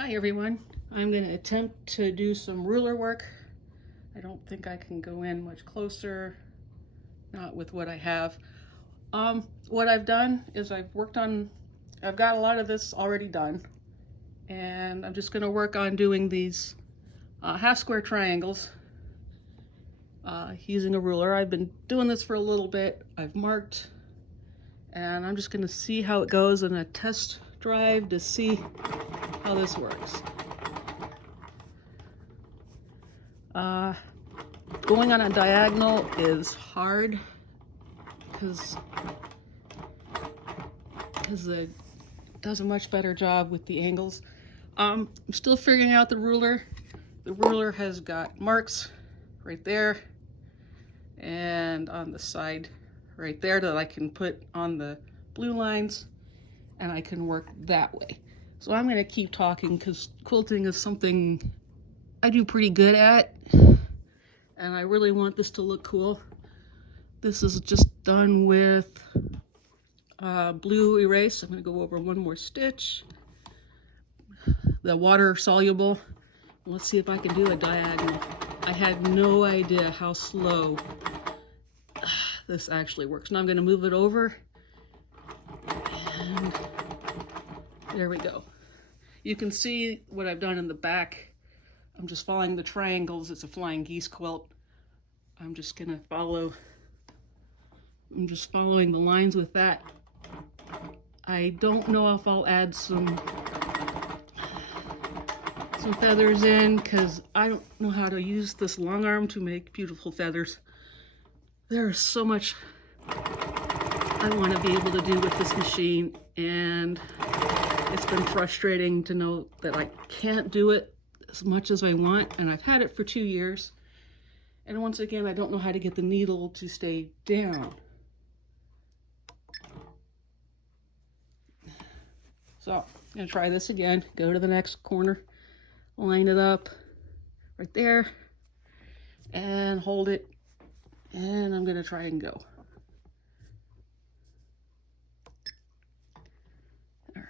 Hi everyone. I'm going to attempt to do some ruler work. I don't think I can go in much closer, not with what I have. What I've done is I've got a lot of this already done, and I'm just going to work on doing these half square triangles using a ruler. I've been doing this for a little bit. I've marked, and I'm just going to see how it goes in a test drive to see how this works. Going on a diagonal is hard because it does a much better job with the angles. I'm still figuring out the ruler. The ruler has got marks right there and on the side right there that I can put on the blue lines, and I can work that way. So I'm going to keep talking because quilting is something I do pretty good at, and I really want this to look cool. This is just done with blue erase. I'm going to go over one more stitch. The water soluble. Let's see if I can do a diagonal. I had no idea how slow this actually works. Now I'm going to move it over, and there we go. You can see what I've done in the back. I'm just following the triangles. It's a flying geese quilt. I'm just following the lines with that. I don't know if I'll add some feathers in because I don't know how to use this long arm to make beautiful feathers. There's so much I want to be able to do with this machine, and it's been frustrating to know that I can't do it as much as I want, and I've had it for 2 years. And once again, I don't know how to get the needle to stay down. So I'm gonna try this again. Go to the next corner, line it up right there, and hold it. And I'm gonna try and go. All right.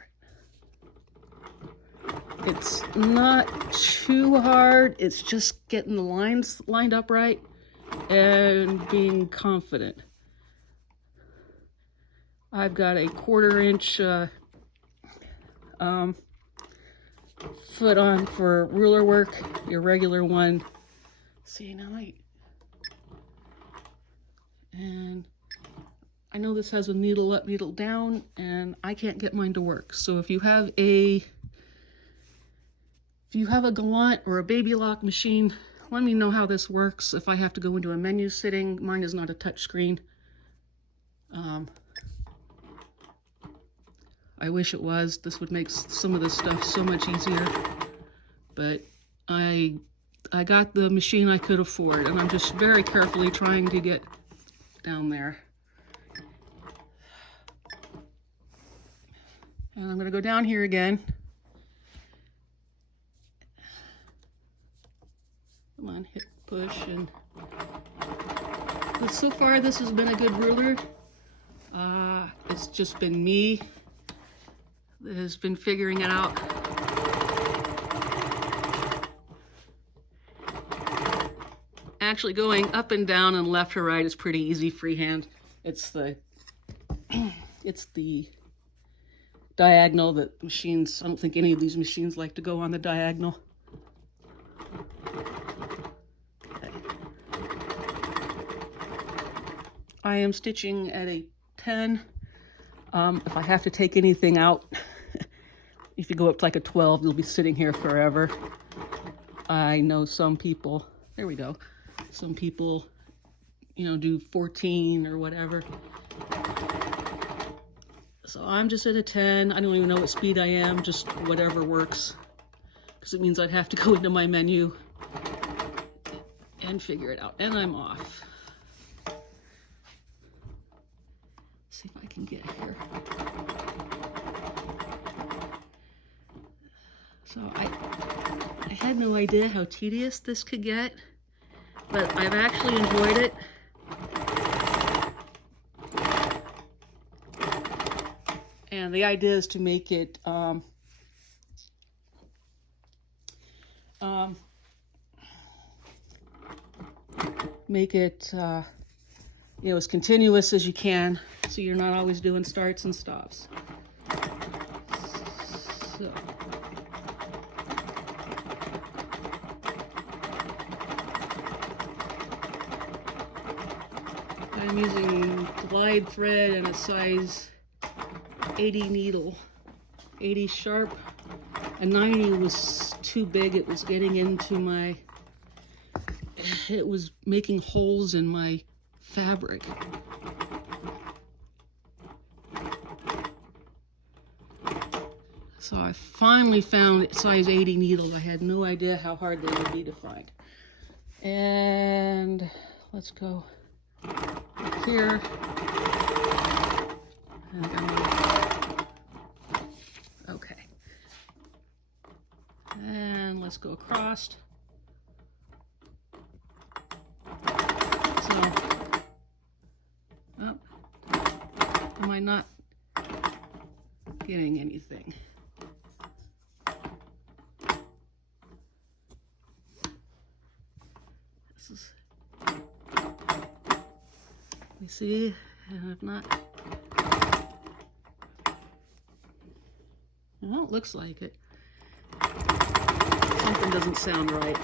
It's not too hard. It's just getting the lines lined up right and being confident. I've got a 1/4 inch foot on for ruler work, your regular one. See, now and I know this has a needle up, needle down, and I can't get mine to work. So if you have a Gallant or a baby lock machine, let me know how this works. If I have to go into a menu setting, mine is not a touch screen. I wish it was. This would make some of this stuff so much easier. But I got the machine I could afford, and I'm just very carefully trying to get down there. And I'm going to go down here again. Come on, hit push. But so far this has been a good ruler. It's just been me that has been figuring it out. Actually going up and down and left to right is pretty easy freehand. It's the diagonal that machines, I don't think any of these machines like to go on the diagonal. Okay. I am stitching at a 10. If I have to take anything out, if you go up to like a 12, you'll be sitting here forever. I know some people, there we go. Some people, do 14 or whatever. So I'm just at a 10. I don't even know what speed I am, just whatever works. Because it means I'd have to go into my menu and figure it out. And I'm off. See if I can get here. So I had no idea how tedious this could get, but I've actually enjoyed it. And the idea is to make it Make it, you know, as continuous as you can, so you're not always doing starts and stops. So. I'm using glide thread and a size 80 needle, 80 sharp. A 90 was too big. It was getting into my, it was making holes in my fabric. So I finally found size 80 needle. I had no idea how hard they would be to find. And let's go here. Okay. And let's go across. So, oh, am I not getting anything? This is, you see, and I've not, well, it looks like it. Something doesn't sound right.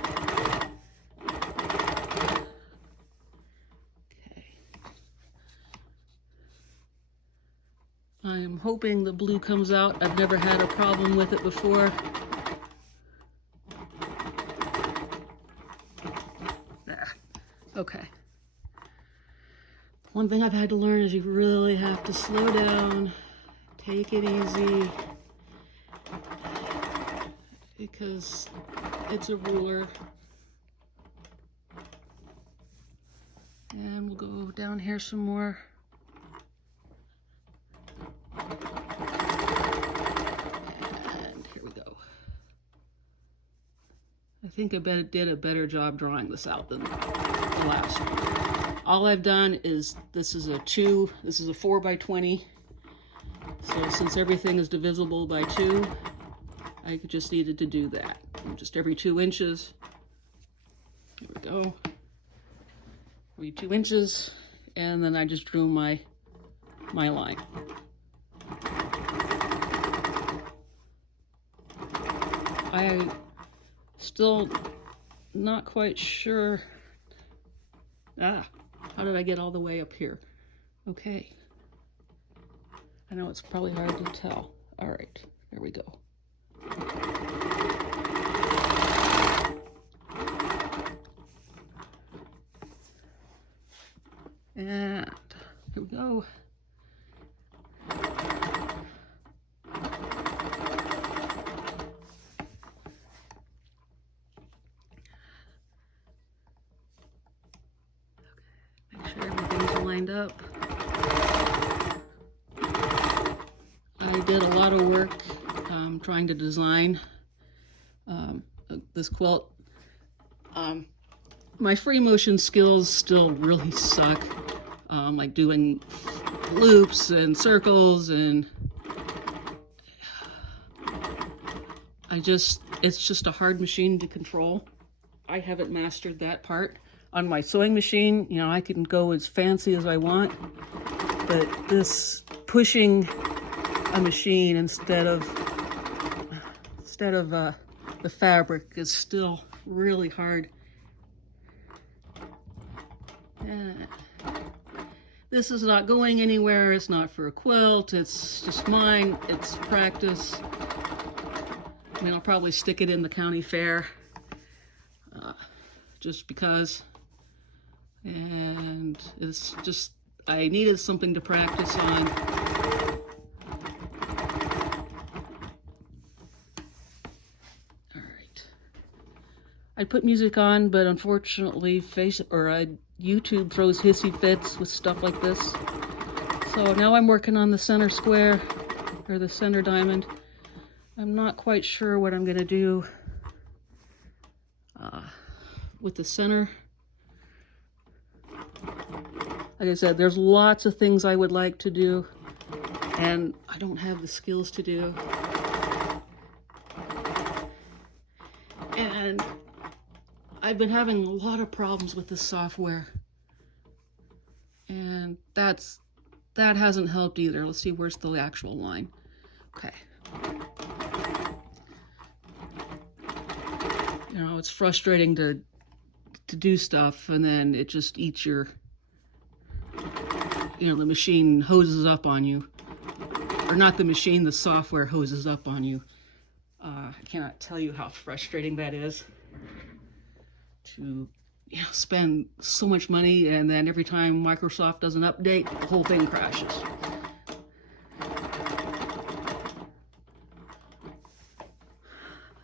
Okay. I am hoping the blue comes out. I've never had a problem with it before. There. Okay. One thing I've had to learn is you really have to slow down, take it easy, because it's a ruler. And we'll go down here some more. And here we go. I think I did a better job drawing this out than the last one. All I've done is, this is a 4 by 20. So since everything is divisible by 2, I just needed to do that. Just every 2 inches. There we go. Every 2 inches. And then I just drew my line. I still not quite sure. How did I get all the way up here? Okay. I know it's probably hard to tell. All right, there we go. And here we go. Make sure everything's lined up. I did a lot of work trying to design this quilt. My free motion skills still really suck, like doing loops and circles, and it's just a hard machine to control. I haven't mastered that part. On my sewing machine, you know, I can go as fancy as I want, but this pushing a machine instead of the fabric is still really hard. This is not going anywhere. It's not for a quilt. It's just mine. It's practice. I mean, I'll probably stick it in the county fair just because. And it's just, I needed something to practice on. All right. I put music on, but unfortunately YouTube throws hissy fits with stuff like this. So now I'm working on the center square, or the center diamond. I'm not quite sure what I'm gonna do with the center. Like I said, there's lots of things I would like to do, and I don't have the skills to do. And I've been having a lot of problems with this software, and that hasn't helped either. Let's see, where's the actual line? Okay. You know, it's frustrating to do stuff, and then it just eats your, you know, the machine hoses up on you. Or not the machine, the software hoses up on you. I cannot tell you how frustrating that is to, you know, spend so much money, and then every time Microsoft does an update, the whole thing crashes.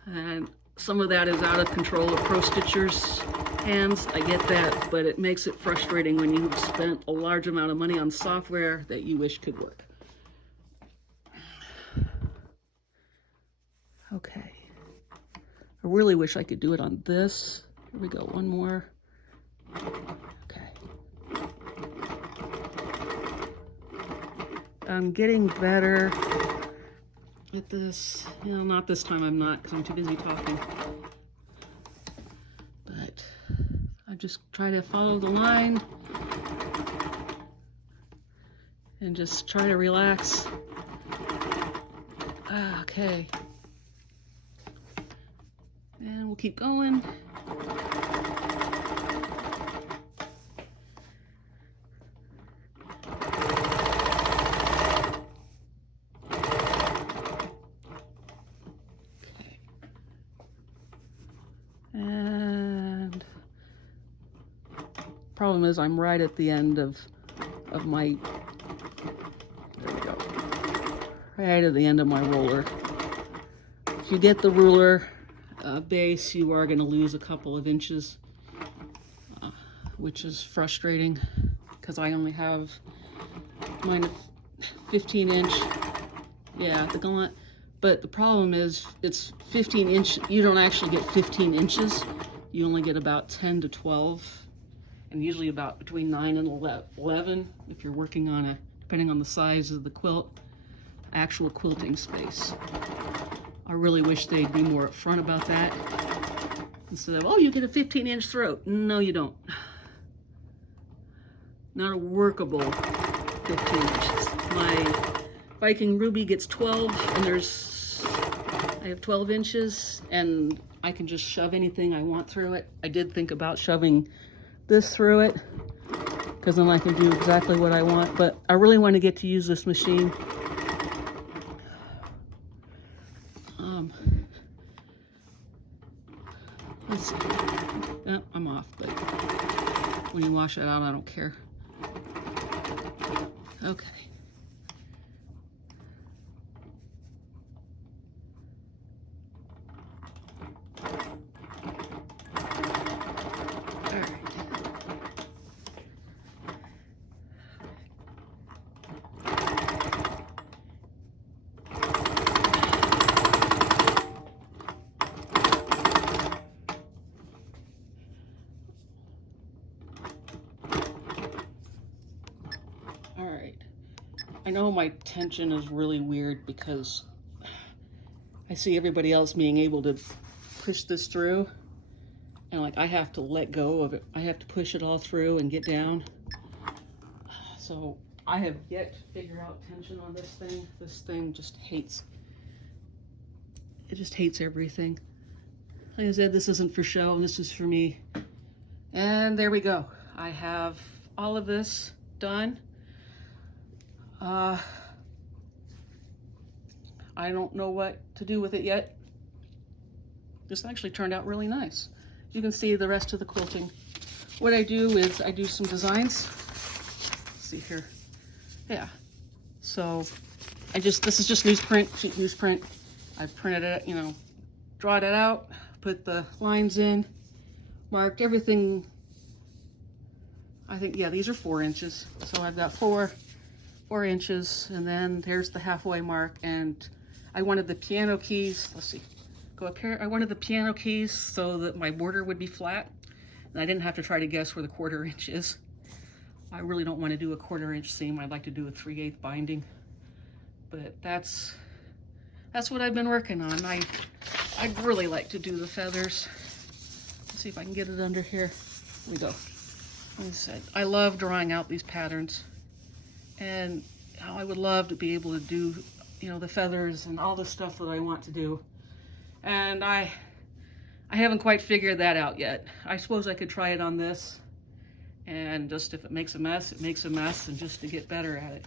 And some of that is out of control of Pro Stitcher's hands. I get that, but it makes it frustrating when you've spent a large amount of money on software that you wish could work. Okay. I really wish I could do it on this. Here we go, one more. Okay. I'm getting better at this. You know, not this time I'm not, because I'm too busy talking. But I just try to follow the line and just try to relax. Okay. And we'll keep going. Okay. And problem is I'm right at the end of my, there we go. Right at the end of my roller. If you get the ruler base, you are going to lose a couple of inches, which is frustrating because I only have mine 15-inch. Yeah, the gauntlet. But the problem is it's 15-inch. You don't actually get 15 inches. You only get about 10 to 12, and usually about between 9 and 11 if you're working on a, depending on the size of the quilt, actual quilting space. I really wish they'd be more upfront about that. Instead of, oh, you get a 15-inch throat. No, you don't. Not a workable 15 inches. My Viking Ruby gets 12, and I have 12 inches, and I can just shove anything I want through it. I did think about shoving this through it, because then I can do exactly what I want, but I really want to get to use this machine. Let's see. Oh, I'm off, but when you wash it out, I don't care. Okay. All right. All right. I know my tension is really weird because I see everybody else being able to push this through, and like I have to let go of it. I have to push it all through and get down. So I have yet to figure out tension on this thing. This thing just hates, it just hates everything. Like I said, this isn't for show, this is for me. And there we go. I have all of this done. I don't know what to do with it yet. This actually turned out really nice. You can see the rest of the quilting. What I do is I do some designs. Let's see here. Yeah. So this is just newsprint, sheet newsprint. I printed it, you know, drawed it out, put the lines in, marked everything. I think, yeah, these are 4 inches. So I've got 4 inches, and then there's the halfway mark. And I wanted the piano keys, let's see, go up here. I wanted the piano keys so that my border would be flat, and I didn't have to try to guess where the 1/4 inch is. I really don't want to do a 1/4 inch seam. I'd like to do a 3/8 binding, but that's what I've been working on. I'd really like to do the feathers. see if I can get it under here. Here we go. Like I said, I love drawing out these patterns, and I would love to be able to do, you know, the feathers and all the stuff that I want to do. And I haven't quite figured that out yet. I suppose I could try it on this, and just if it makes a mess, it makes a mess, and just to get better at it.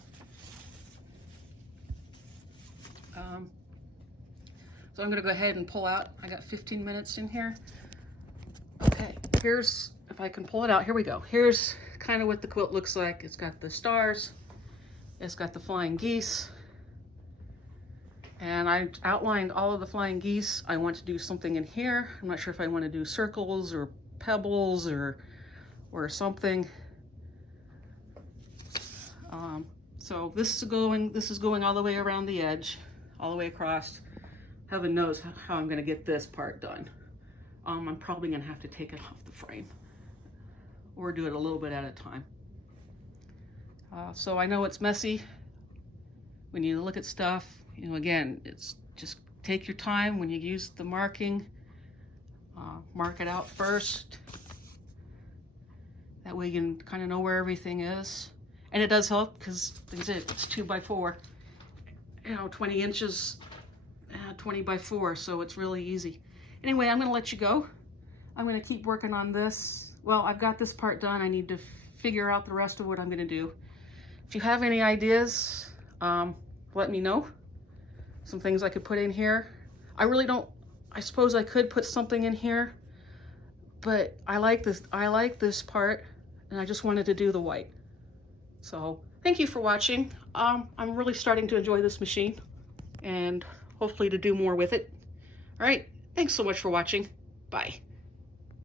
So I'm gonna go ahead and pull out. I got 15 minutes in here. Okay, here's, if I can pull it out, here we go. Here's kind of what the quilt looks like. It's got the stars, it's got the flying geese, and I outlined all of the flying geese. I want to do something in here. I'm not sure if I want to do circles or pebbles or something. So this is going all the way around the edge, all the way across. Heaven knows how I'm going to get this part done. I'm probably going to have to take it off the frame or do it a little bit at a time. So I know it's messy when you look at stuff. You know, again, it's just take your time when you use the marking. Mark it out first. That way you can kind of know where everything is. And it does help because, like I said, it's 2x4, you know, 20 inches, 20 by 4, so it's really easy. Anyway, I'm going to let you go. I'm going to keep working on this. Well, I've got this part done. I need to figure out the rest of what I'm going to do. If you have any ideas, let me know. Some things I could put in here. I really don't, I suppose I could put something in here, but I like this part, and I just wanted to do the white. So thank you for watching. I'm really starting to enjoy this machine, and hopefully to do more with it. All right, thanks so much for watching. Bye.